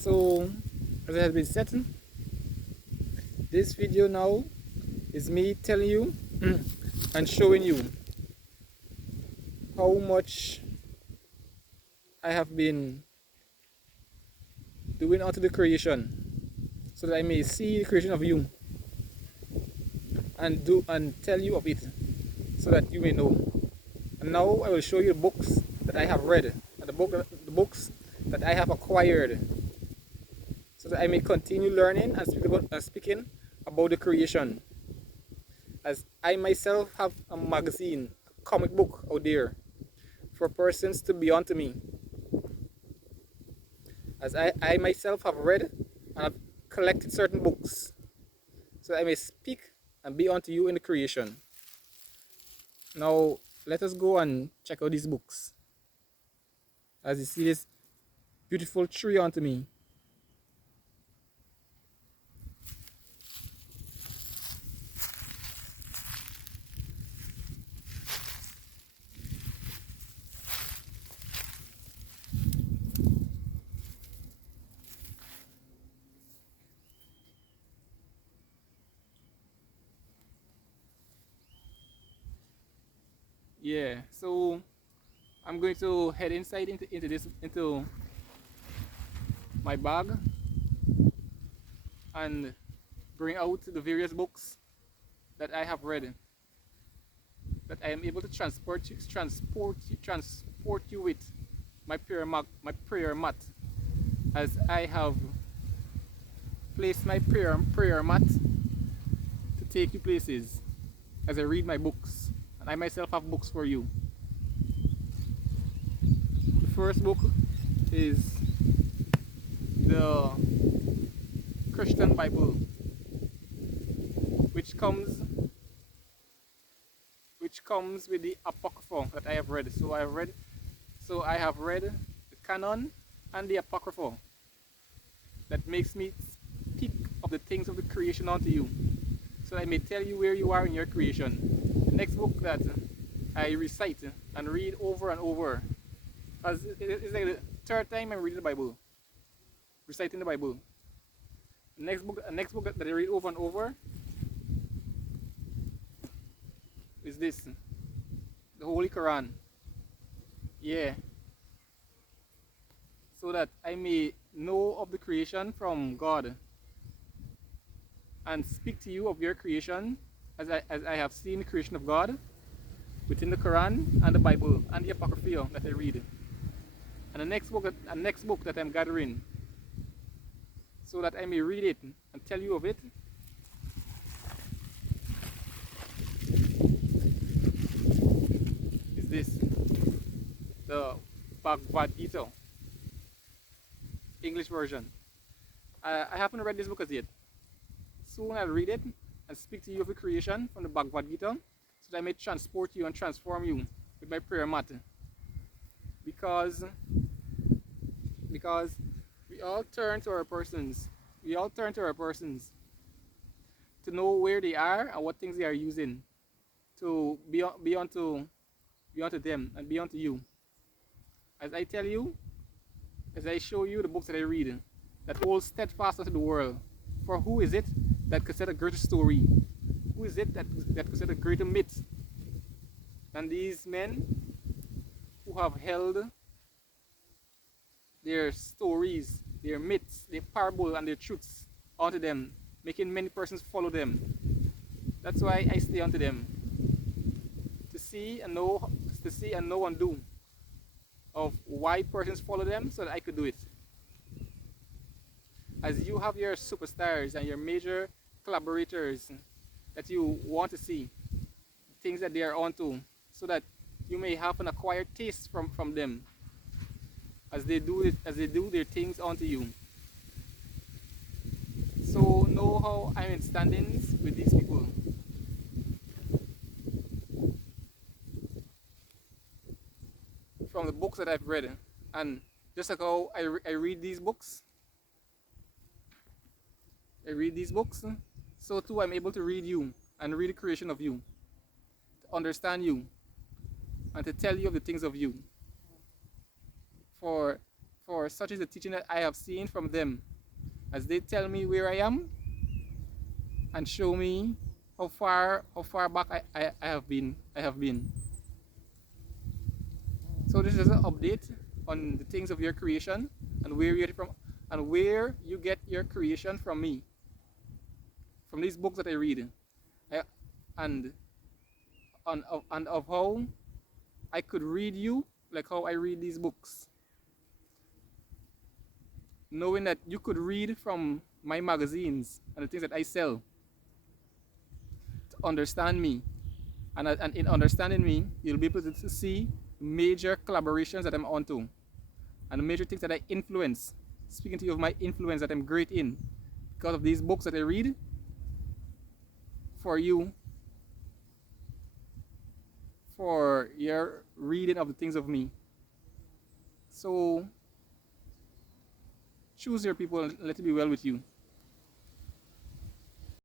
So, as I have been setting, this video now is me telling you and showing you how much I have been doing onto the creation, so that I may see the creation of you and do and tell you of it, so that you may know. And now I will show you the books that I have read and the books that I have acquired, so that I may continue learning and speaking about the creation. As I myself have a magazine, a comic book out there for persons to be unto me. As I myself have read and have collected certain books, so that I may speak and be unto you in the creation. Now, let us go and check out these books. As you see this beautiful tree unto me. Yeah, so I'm going to head inside into my bag and bring out the various books that I have read, that I am able to transport you with my prayer mat, as I have placed my prayer mat to take you places as I read my books, and I myself have books for you. The first book is the Christian Bible, which comes with the Apocrypha that I have read. So I have read the canon and the Apocrypha, that makes me speak of the things of the creation unto you, so that I may tell you where you are in your creation. The next book that I recite and read over and over, as it's like the third time I'm reading the Bible, reciting the Bible. The next book that I read over and over is this, the Holy Quran. Yeah. So that I may know of the creation from God and speak to you of your creation, as I have seen the creation of God within the Quran and the Bible and the Apocrypha that I read. And the next book that I'm gathering, so that I may read it and tell you of it, is this, the Bhagavad Gita, English version. I haven't read this book as yet. Soon I'll read it and speak to you of the creation from the Bhagavad Gita, so that I may transport you and transform you with my prayer mat. Because we all turn to our persons. We all turn to our persons to know where they are and what things they are using to be unto them and be unto you. As I tell you, as I show you the books that I read, that hold steadfast unto the world. For who is it that could set a greater story? Who is it that could set a greater myth than these men who have held their stories, their myths, their parable and their truths onto them, making many persons follow them? That's why I stay unto them, to see and know and do of why persons follow them, so that I could do it. As you have your superstars and your major collaborators that you want to see, things that they are onto, so that you may have an acquired taste from them as they do their things onto you. So know how I'm in standings with these people. From the books that I've read, and just like how I read these books, so too I'm able to read you and read the creation of you, to understand you and to tell you of the things of you. For For such is the teaching that I have seen from them, as they tell me where I am and show me how far back I have been. So this is an update on the things of your creation and where you get it from, and where you get your creation from me, from these books that I read, I, and and of how I could read you like how I read these books, knowing that you could read from my magazines and the things that I sell to understand me, and in understanding me, you'll be able to see major collaborations that I'm onto and major things that I influence. Speaking to you of my influence that I'm great in because of these books that I read for you, for your reading of the things of me. So choose your people and let it be well with you.